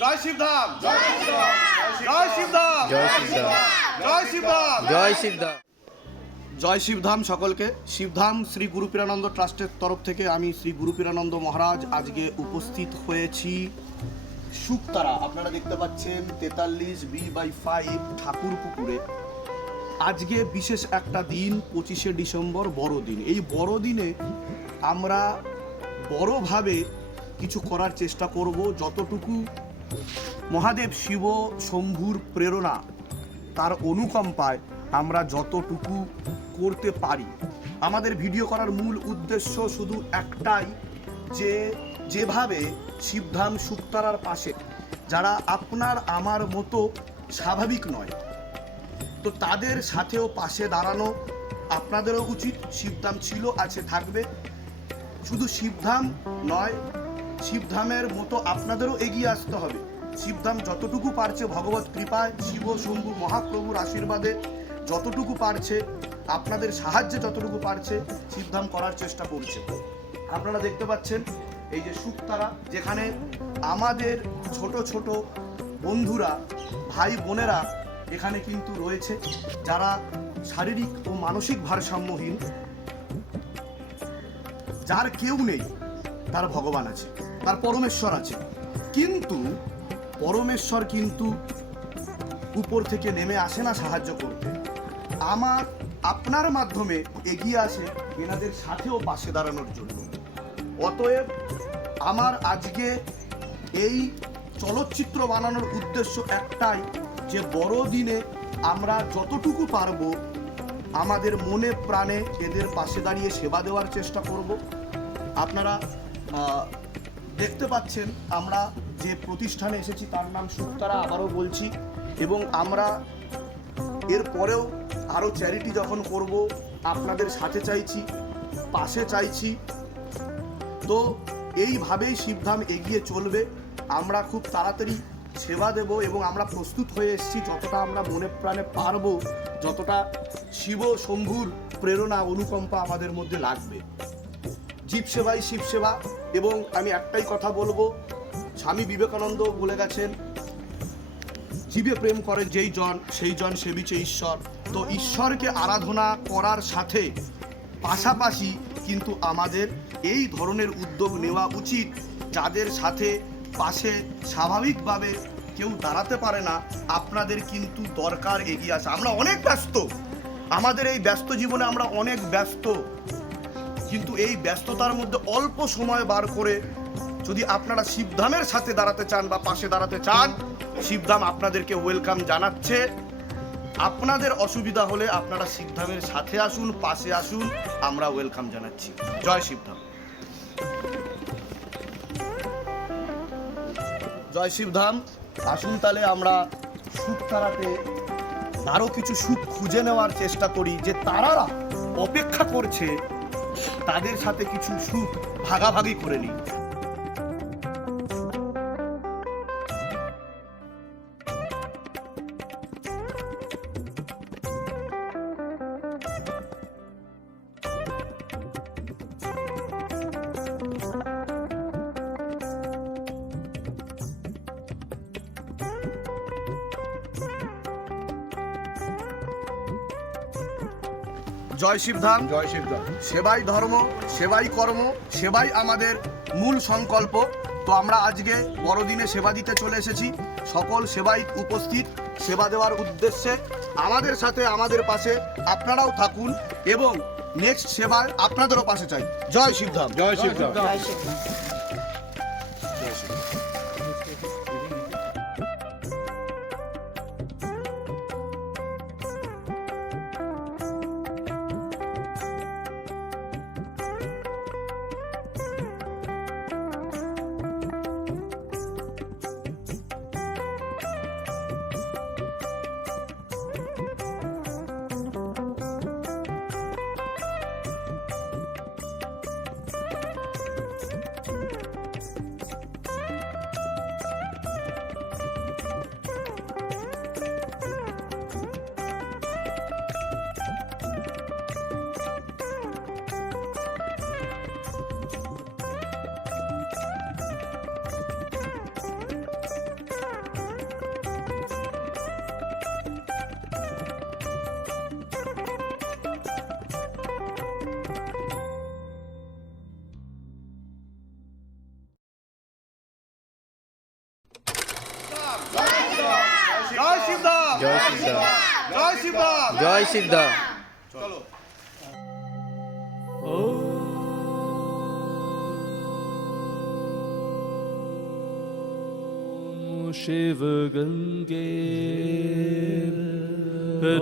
জয় শিবধাম। জয় শিবধাম। জয় শিবধাম। জয় শিবধাম। জয় শিবধাম। সকলকে। শিবধাম শ্রী গুরুপীরানন্দ ট্রাস্টের তরফ থেকে আমি শ্রী গুরুপীরানন্দ মহারাজ আজকে উপস্থিত হয়েছি শুকতারা। আপনারা দেখতে পাচ্ছেন তেতাল্লিশ বি বাই ফাইভ ঠাকুর পুকুরে আজকে বিশেষ একটা দিন পঁচিশে ডিসেম্বর বড়দিন। এই বড়দিনে আমরা বড়ভাবে কিছু করার চেষ্টা করব। যতটুকু মহাদেব শিব শম্ভুর প্রেরণা। তার অনুকম্পায় আমরা যতটুকু করতে পারি। আমাদের ভিডিও করার মূল উদ্দেশ্য শুধু একটাই যে, যেভাবে শিবধাম শুক্তারার পাশে, যারা আপনার আমার মতো স্বাভাবিক নয়, তো তাদের সাথেও পাশে দাঁড়ানো আপনাদেরও উচিত। শিবধাম ছিল, আছে, থাকবে। শুধু শিবধাম নয় শিবধামের মতো আপনাদেরও এগিয়ে আসতে হবে। শিবধাম যতটুকু পারছে ভগবত কৃপায়, শিব শম্ভু মহাপ্রভুর আশীর্বাদে যতটুকু পারছে, আপনাদের সাহায্যে যতটুকু পারছে, শিবধাম করার চেষ্টা করছে। আপনারা দেখতে পাচ্ছেন, এই যে শুকতারা যেখানে আমাদের ছোট ছোট বন্ধুরা, ভাই বোনেরা এখানে কিন্তু রয়েছে, যারা শারীরিক ও মানসিক ভারসাম্যহীন। যার কেউ নেই। তার ভগবান আছে, তার পরমেশ্বর আছে। কিন্তু পরমেশ্বর কিন্তু উপর থেকে নেমে আসে না সাহায্য করতে। আমার, আপনার মাধ্যমে এগিয়ে আসে এনাদের সাথেও পাশে দাঁড়ানোর জন্য। অতএব আমার আজকে এই চলচ্চিত্র বানানোর উদ্দেশ্য একটাই যে বড়দিনে আমরা যতটুকু পারব আমাদের মনে প্রাণে এদের পাশে দাঁড়িয়ে সেবা দেওয়ার চেষ্টা করব। আপনারা দেখতে পাচ্ছেন, আমরা যে প্রতিষ্ঠানে এসেছি, তার নাম সুক্তারা আবারও বলছি, এবং আমরা এর পরেও আরও চ্যারিটি যখন করব, আপনাদের সাথে চাইছি, পাশে চাইছি। তো এইভাবেই শিবধাম এগিয়ে চলবে। আমরা খুব তাড়াতাড়ি সেবা দেব এবং আমরা প্রস্তুত হয়ে এসেছি, যতটা আমরা মনে প্রাণে পারব, যতটা শিব শম্ভুর প্রেরণা, অনুকম্পা আমাদের মধ্যে লাগবে। জীব সেবাই শিব সেবা। এবং আমি একটাই কথা বলব, স্বামী বিবেকানন্দ বলে গেছেন, জীবে প্রেম করে যেই জন, সেই জন সেবিছে ঈশ্বর। তো ঈশ্বরকে আরাধনা করার সাথে পাশাপাশি কিন্তু আমাদের এই ধরনের উদ্যোগ নেওয়া উচিত, যাদের সাথে পাশে স্বাভাবিকভাবে কেউ দাঁড়াতে পারে না। আপনাদের কিন্তু দরকার এগিয়ে আসা। আমরা অনেক ব্যস্ত। আমাদের এই ব্যস্ত জীবনে আমরা অনেক ব্যস্ত। কিন্তু এই ব্যস্ততার মধ্যে অল্প সময় বার করে যদি আপনারা শিবধামের সাথে দাঁড়াতে চান বা পাশে দাঁড়াতে চান, শিবধাম আপনাদেরকে ওয়েলকাম জানাচ্ছে। আপনাদের অসুবিধা হলে আপনারা শিবধামের সাথে আসুন, পাশে আসুন, আমরা ওয়েলকাম জানাচ্ছি। জয় শিবধাম। জয় শিবধাম। আসুন তাহলে আমরা সুখ তারাতে আরও কিছু সুখ খুঁজে নেওয়ার চেষ্টা করি যে তারারা অপেক্ষা করছে তাদের সাথে কিছু সুখ ভাগাভাগি করে নিই জয় শিবধাম। জয় শিবধাম। সেবাই ধর্ম সেবাই কর্ম সেবাই আমাদের মূল সংকল্প। তো আমরা আজকে বড়দিনে সেবা দিতে চলে এসেছি। সকল সেবাই উপস্থিত সেবা দেওয়ার উদ্দেশ্যে আমাদের সাথে আমাদের পাশে আপনারাও থাকুন এবং নেক্সট সেবায় আপনাদেরও পাশে চাই। জয় শিবধাম। জয় শিবদা জয় সিদ্ধা জয় শিবধাম জয় সিদ্ধা চলো शिव गंगे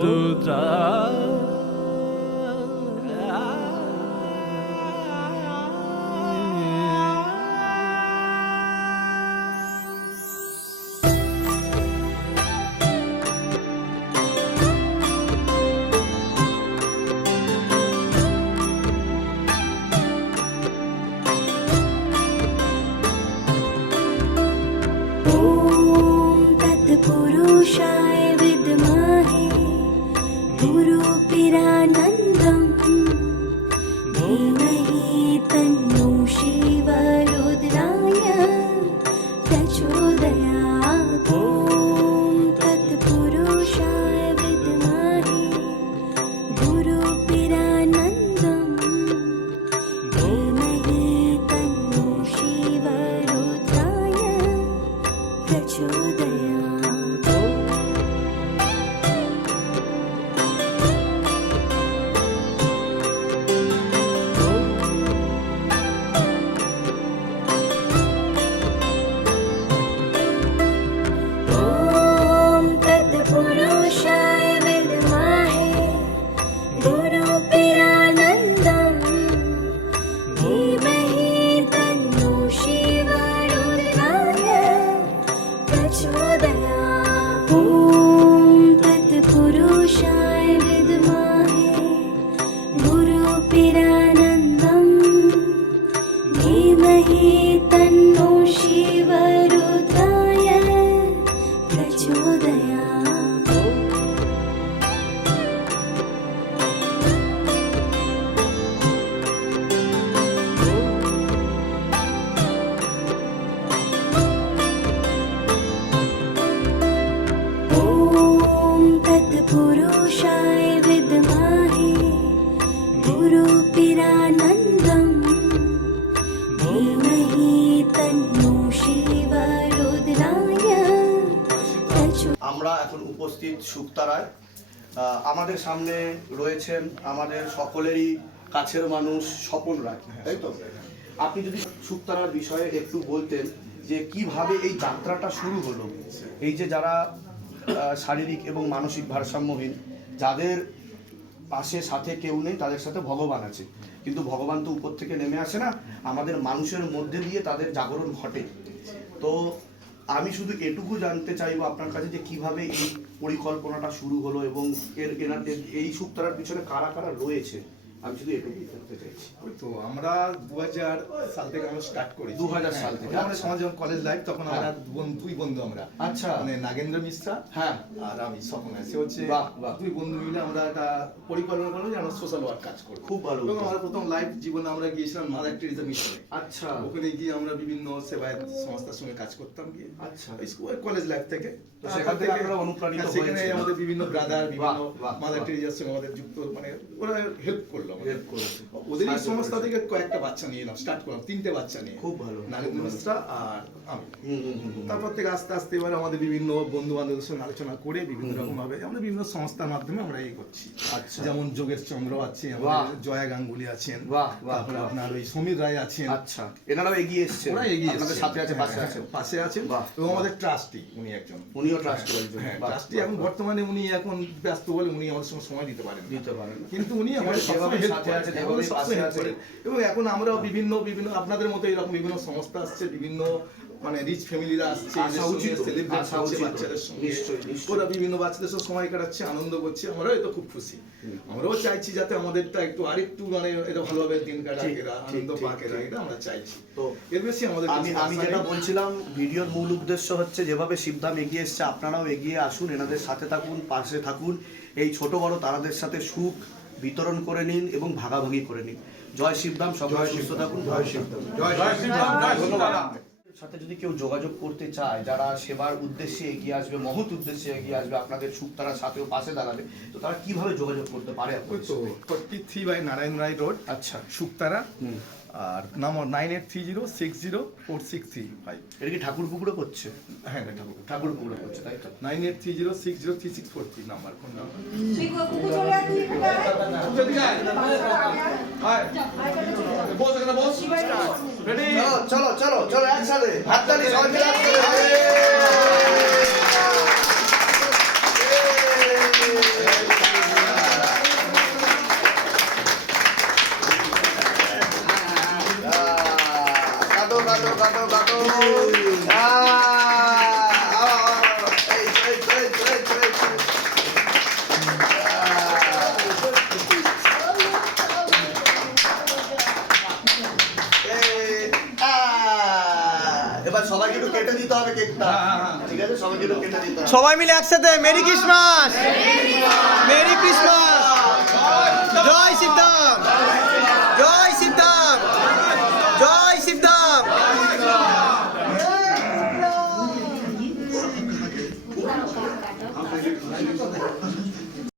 रुद्रा এখন উপস্থিত সুক্তারায় আমাদের সামনে রয়েছেন আমাদের সকলেরই কাছের মানুষ স্বপন রায়, তাই তো? আপনি যদি সুক্তারার বিষয়ে একটু বলতেন যে কীভাবে এই যাত্রাটা শুরু হলো, এই যে যারা শারীরিক এবং মানসিক ভারসাম্যহীন, যাদের পাশে, সাথে কেউ নেই, তাদের সাথে ভগবান আছে। কিন্তু ভগবান তো উপর থেকে নেমে আসে না, আমাদের মানুষের মধ্যে দিয়ে তাদের জাগরণ ঘটে। তো আমি শুধু এটুকু জানতে চাইব আপনার কাছে যে কীভাবে এই পরিকল্পনাটা শুরু হলো এবং এর, এনাদের এই সুক্তারার পিছনে কারা কারা রয়েছে? আমি শুধু জানতে চাইছি। ওই তো আমরা দু হাজার সাল থেকে আমরা স্টার্ট করি 2000 সাল থেকে, আমরা আচ্ছা। সমাজ যখন কলেজ লাইফ তখন আমরা হ্যাঁ। দুই- বন্ধু আমরা। আচ্ছা। মানে নাগেন্দ্র মিশ্রা হ্যাঁ। আর আমি স্বপন সে হচ্ছে। দুই বন্ধু মিলে আমরা একটা পরিকল্পনা করলাম যে আমরা সোশ্যাল ওয়ার্ক কাজ করব। খুব ভালো এবং আমরা প্রথম লাইফ জীবনে আমরা গিয়েছিলাম মাদার টেরিজা মিশনে আচ্ছা। ওখানে গিয়ে আমরা বিভিন্ন সেবায় সংস্থার সঙ্গে কাজ করতাম গিয়ে। আচ্ছা। স্কুল কলেজ লাইফ থেকে। সেখান থেকে আপনারা অনুপ্রাণিত হ্যাঁ, সেখানে আমাদের বিভিন্ন ব্রাদার বিভিন্ন মাদার টেরিজার সঙ্গে আমাদের যুক্ত মানে ওরা হেল্প করল। করেছে। ওদের এই সংস্থা থেকে কয়েকটা বাচ্চা নিয়ে এলাম স্টার্ট করলাম তিনটে বাচ্চা নিয়ে। খুব ভালো, মিশ্রা আর আমি। তারপর থেকে আস্তে আস্তে এবার আমাদের বিভিন্ন বন্ধু সঙ্গে আলোচনা করে বিভিন্ন রকম ভাবে আমরা বিভিন্ন সংস্থার মাধ্যমে আমরা এই করছি। আচ্ছা। যেমন যোগেশ চন্দ্র আছে জয়া গাঙ্গুলি আছেন তারপরে আপনার ওই সমীর রায় আছেন। আচ্ছা এনারাও এগিয়ে এসছে ওরা এগিয়ে আপনাদের। সাথে আছে পাশে হ্যাঁ, আছে হ্যাঁ, পাশে আছেন। এবং আমাদের ট্রাস্টি উনি একজন। উনিও ট্রাস্ট একজন। হ্যাঁ ট্রাস্টি এখন বর্তমানে উনি এখন ব্যস্ত বলে উনি আমাদের সঙ্গে সময় দিতে পারেন দিতে পারেন কিন্তু উনি আমাদের সবসময় এবং এখন আমরাও বিভিন্ন বিভিন্ন আপনাদের মতো এরকম বিভিন্ন সংস্থা আসছে বিভিন্ন মানে রিচ ফ্যামিলিরা আসছে। বাচ্চাদের সঙ্গে। ওরা বিভিন্ন বাচ্চাদের সঙ্গে সময় কাটাচ্ছে আনন্দ করছে আমরাও এতো খুব খুশি। আমরাও চাইছি যাতে আমাদেরটা একটু আরেকটু মানে এটা ভালোভাবে দিন কাটাক এরা আনন্দ পাক এরা এটা আমরা চাইছি। তো এর বেশি আমাদের আমি আমি যেটা বলছিলাম ভিডিওর মূল উদ্দেশ্য হচ্ছে যেভাবে শিবধাম এগিয়ে এসছে আপনারাও এগিয়ে আসুন এনাদের সাথে থাকুন পাশে থাকুন। এই ছোট বড় তারাদের সাথে সুখ বিতরণ করে নিন এবং ভাগাভাগি করে নিন। জয় শিবধাম সবাই সুস্থ থাকুন। জয় শিবধাম সাথে যদি কেউ যোগাযোগ করতে চায় যারা সেবার উদ্দেশ্যে এগিয়ে আসবে মহৎ উদ্দেশ্যে এগিয়ে আসবে আপনাদের সুখ তারা সাথেও পাশে দাঁড়াবে তো তারা কীভাবে যোগাযোগ করতে পারে forty three by Narayan Roy road আচ্ছা। সুখ হুম। আর number nine eight three zero six zero four six three five এটা কি ঠাকুর পুকুরে করছে? হ্যাঁ ঠাকুর ঠাকুর পুকুরে করছে তাই তো? Nine eight three zero six zero three six four three number phone number? Boss এখানে বস রেডি চলো চলো চলো একসাথে। হাততালি সবাই মিলে একসাথে। বাটো বাটো হ্যাঁ, হ্যাঁ, হ্যাঁ। সবাই মিলে একসাথে মেরি ক্রিসমাস! Merry Christmas! জয় সিদ্ধাম জয়